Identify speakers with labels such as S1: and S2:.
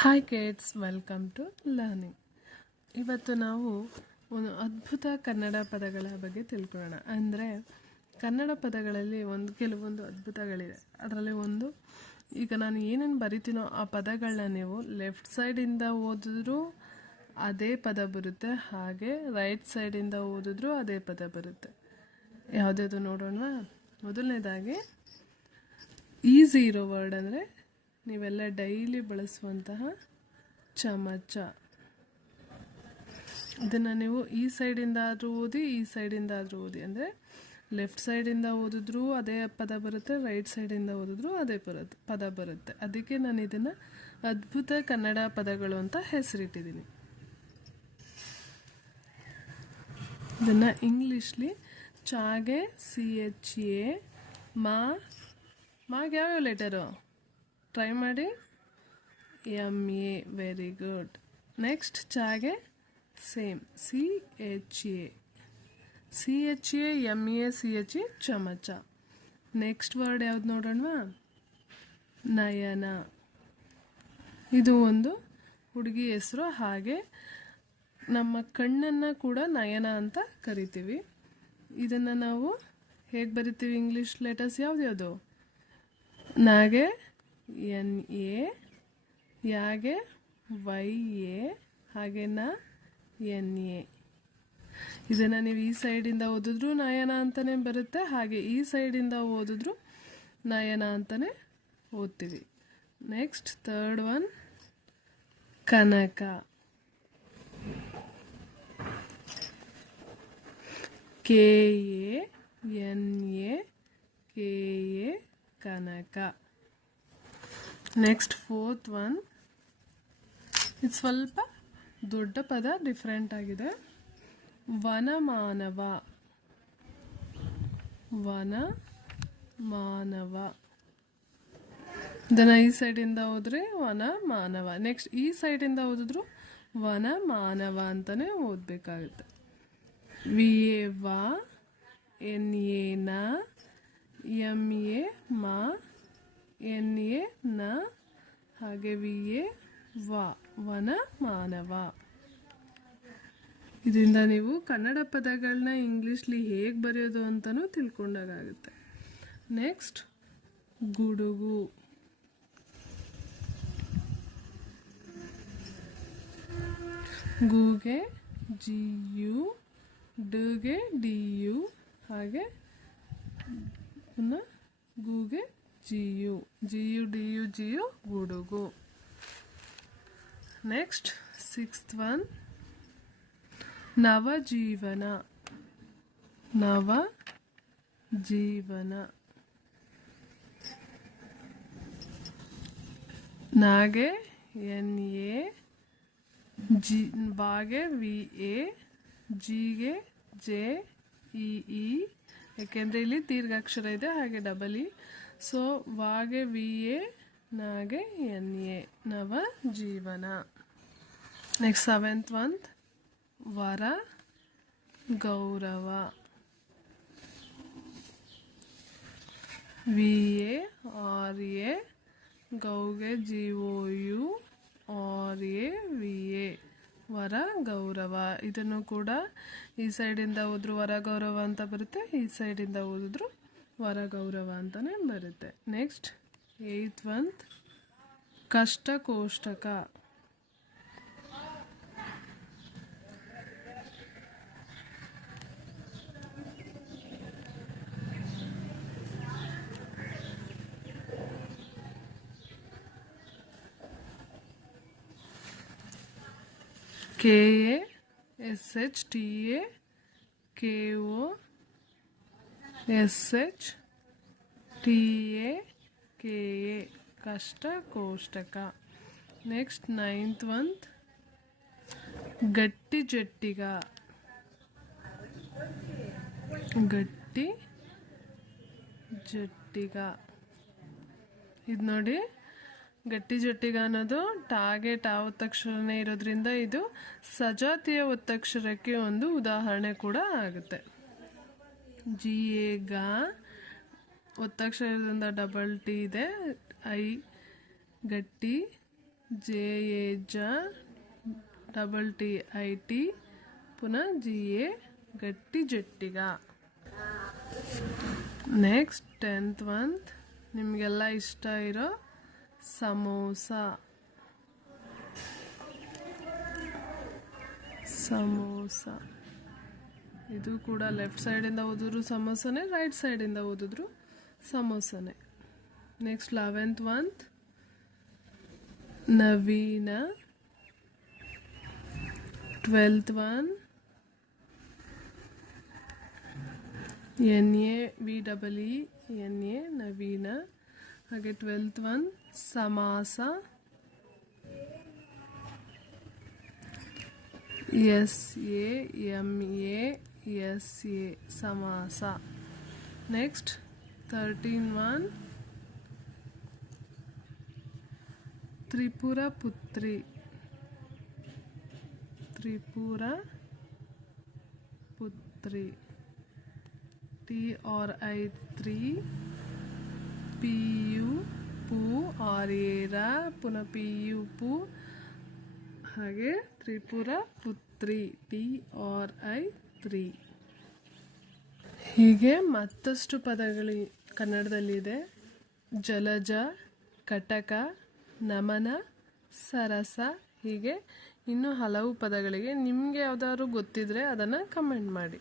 S1: Hi kids welcome to learning ಇವತ್ತು ನಾವು ಒಂದು ಅದ್ಭುತ ಕನ್ನಡ ಪದಗಳ ಬಗ್ಗೆ ತಿಳ್ಕೊಳ್ಳೋಣ. ಅಂದರೆ ಕನ್ನಡ ಪದಗಳಲ್ಲಿ ಒಂದು ಕೆಲವೊಂದು ಅದ್ಭುತಗಳಿದೆ. ಅದರಲ್ಲಿ ಒಂದು, ಈಗ ನಾನು ಏನೇನು ಬರಿತೀನೋ ಆ ಪದಗಳನ್ನ ನೀವು ಲೆಫ್ಟ್ ಸೈಡಿಂದ ಓದಿದ್ರೂ ಅದೇ ಪದ ಬರುತ್ತೆ, ಹಾಗೆ ರೈಟ್ ಸೈಡಿಂದ ಓದಿದ್ರೂ ಅದೇ ಪದ ಬರುತ್ತೆ. ಯಾವುದ್ಯಾವುದು ನೋಡೋಣ? ಮೊದಲನೇದಾಗಿ ಈಸಿ ಇರೋ ವರ್ಡ್ ಅಂದರೆ ನೀವೆಲ್ಲ ಡೈಲಿ ಬಳಸುವಂತಹ ಚಮಚ. ಇದನ್ನು ನೀವು ಈ ಸೈಡಿಂದ ಆದರೂ ಓದಿ, ಈ ಸೈಡಿಂದ ಆದರೂ ಓದಿ. ಅಂದರೆ ಲೆಫ್ಟ್ ಸೈಡಿಂದ ಓದಿದ್ರೂ ಅದೇ ಪದ ಬರುತ್ತೆ, ರೈಟ್ ಸೈಡಿಂದ ಓದಿದ್ರೂ ಅದೇ ಬರುತ್ತೆ ಪದ ಬರುತ್ತೆ. ಅದಕ್ಕೆ ನಾನು ಇದನ್ನು ಅದ್ಭುತ ಕನ್ನಡ ಪದಗಳು ಅಂತ ಹೆಸರಿಟ್ಟಿದ್ದೀನಿ ಇದನ್ನು ಇಂಗ್ಲೀಷ್ಲಿ ಚಾಗೆ, ಸಿ ಎಚ್ ಎ, ಮಾ ಮಾಗೆ ಯಾವ್ಯಾವ ಲೆಟರು ಟ್ರೈ ಮಾಡಿ. M A very good next ಚಾಗೆ same C H A C H A M A C H A ಚಮಚ ನೆಕ್ಸ್ಟ್ ವರ್ಡ್ ಯಾವ್ದು ನೋಡೋಣವಾ? ನಯನ. ಇದು ಒಂದು ಹುಡುಗಿ ಹೆಸರು, ಹಾಗೆ ನಮ್ಮ ಕಣ್ಣನ್ನು ಕೂಡ ನಯನ ಅಂತ ಕರಿತೀವಿ. ಇದನ್ನು ನಾವು ಹೇಗೆ ಬರಿತೀವಿ ಇಂಗ್ಲೀಷ್ ಲೆಟರ್ಸ್ ಯಾವ್ದು? ನಾಗೆ ಎನ್ ಎ, ಯಾಗೆ, ವೈ ಎ, ಹಾಗೆ ನ ಎನ್ ಎ. ಇದನ್ನು ನೀವು ಈ ಸೈಡಿಂದ ಓದಿದ್ರು ನಯನ ಅಂತಲೇ ಬರುತ್ತೆ, ಹಾಗೆ ಈ ಸೈಡಿಂದ ಓದಿದ್ರು ನಯನ ಅಂತಲೇ ಓದ್ತೀವಿ. Next third one Kanaka. K A, N A, K A, Kanaka. Next fourth one ಇದು ಸ್ವಲ್ಪ ದೊಡ್ಡ ಪದ ಡಿಫ್ರೆಂಟ್ ಆಗಿದೆ. ವನಮಾನವ. ವನ ಮಾನವ ಇದನ್ನು ಈ ಸೈಡಿಂದ ಹೋದ್ರೆ ವನ ಮಾನವ ನೆಕ್ಸ್ಟ್ ಈ ಸೈಡಿಂದ ಓದಿದ್ರು ವನ ಮಾನವ ಅಂತಲೇ ಓದಬೇಕಾಗುತ್ತೆ. ವಿ ಎ ವ ಎನ್ ಎ ನ ಎಂ ಎ ಮ ಎನ್ ಎ ನ ಹಾಗೆ ವಿ ಎ ವ ವನ ಮಾನವ ಇದರಿಂದ ನೀವು ಕನ್ನಡ ಪದಗಳನ್ನ ಇಂಗ್ಲೀಷ್ಲಿ ಹೇಗೆ ಬರೆಯೋದು ಅಂತಲೂ ತಿಳ್ಕೊಂಡಾಗುತ್ತೆ ನೆಕ್ಸ್ಟ್, ಗುಡುಗು. ಗೂಗೆ ಜಿ ಯು ಡುಗೆ ಡಿ ಯು ಹಾಗೆ ಪುನಃ ಗೂಗೆ G U G U D U G U, ಗುಡುಗು. ನೆಕ್ಸ್ಟ್ ಸಿಕ್ಸ್ತ್ ಒನ್ ನವಜೀವನ. ನವ ಜೀವನ ನಾಗೆ ಎನ್ ಎ ಜಿ, ಬಾಗೆ ವಿ ಎ ಜಿಗೆ, ಜೆ, ಇ ಇ. ಯಾಕೆಂದರೆ ಇಲ್ಲಿ ದೀರ್ಘಾಕ್ಷರ ಇದೆ, ಹಾಗೆ ಡಬಲ್ ಇ ಸೊ ವಾಗೆ ವಿ ಎ ನಾಗೆ ಎನ್ ಎ ನವ ಜೀವನ. ನೆಕ್ಸ್ಟ್ ಸೆವೆಂತ್ ಮಂತ್ ವರ, ಗೌರವ. V A R A ಗೌಗೆ G O U R A V A ವರ, ಗೌರವ. ಇದನ್ನು ಕೂಡ ಈ ಸೈಡಿಂದ ಹೋದ್ರು ವರ, ಗೌರವ ಅಂತ ಬರುತ್ತೆ, ಈ ಸೈಡಿಂದ ಓದಿದ್ರು ವರ ಗೌರವ ಅಂತಲೇ ಬರುತ್ತೆ. ನೆಕ್ಸ್ಟ್ ಏಯ್ತ್ ಒಂದ್ ಕಷ್ಟ ಕೋಷ್ಟಕ K A S H T A K O S H T A K A ಕಷ್ಟ ಕೋಷ್ಟಕ ನೆಕ್ಸ್ಟ್ ನೈನ್ತ್ ಒಂದ್ ಗಟ್ಟಿ ಜಟ್ಟಿಗ. ಗಟ್ಟಿ ಜಟ್ಟಿಗ. ಇದು ನೋಡಿ. ಗಟ್ಟಿ ಜಟ್ಟಿಗ ಅನ್ನೋದು ಟಾಗೆ ಟಾ ಒತ್ತಕ್ಷರನೇ ಇರೋದ್ರಿಂದ ಇದು ಸಜಾತಿಯ ಒತ್ತಕ್ಷರಕ್ಕೆ ಒಂದು ಉದಾಹರಣೆ ಕೂಡ ಆಗುತ್ತೆ. ಜಿ ಎ ಗ ಒತ್ತಕ್ಷರದಿಂದ ಡಬಲ್ ಟಿ ಇದೆ. ಐ ಗಟ್ಟಿ ಜೆ ಎ ಜ ಡಬಲ್ ಟಿ ಐ ಟಿ ಪುನಃ ಜಿ ಎ ಗಟ್ಟಿ ಜಟ್ಟಿಗ. ನೆಕ್ಸ್ಟ್ ಟೆಂತ್ ಒಂದ್ ನಿಮಗೆಲ್ಲ ಇಷ್ಟ ಇರೋ ಸಮೋಸ. ಸಮೋಸ. ಇದು ಕೂಡ ಲೆಫ್ಟ್ ಸೈಡಿಂದ ಓದಿದ್ರು ಸಮೋಸನೇ ರೈಟ್ ಸೈಡಿಂದ ಓದಿದ್ರು ಸಮೋಸನೇ. Next eleventh month Naveen. Twelfth one N A V double E N A ನವೀನ. ಹಾಗೆ ಟ್ವೆಲ್ತ್ ಒನ್ ಸಮಾಸ. S A M A S A ಸಮಾಸ ನೆಕ್ಸ್ಟ್ ತರ್ಟೀನ್ ಒನ್ ತ್ರಿಪುರ ಪುತ್ರಿ ತ್ರಿಪುರ ಪುತ್ರಿ T R I three P U pu R ಎರ ಪುನಃ P U ಪು ಹಾಗೆ ತ್ರಿಪುರ ಪುತ್ರಿ ಟಿ ಆರ್ ಐ ತ್ರೀ. ಹೀಗೆ ಮತ್ತಷ್ಟು ಪದಗಳು ಕನ್ನಡದಲ್ಲಿದೆ. ಜಲಜ, ಕಟಕ, ನಮನ, ಸರಸ, ಹೀಗೆ ಇನ್ನೂ ಹಲವು ಪದಗಳಿಗೆ ನಿಮಗೆ ಯಾವುದಾದ್ರು ಗೊತ್ತಿದ್ರೆ ಅದನ್ನು ಕಮೆಂಟ್ ಮಾಡಿ.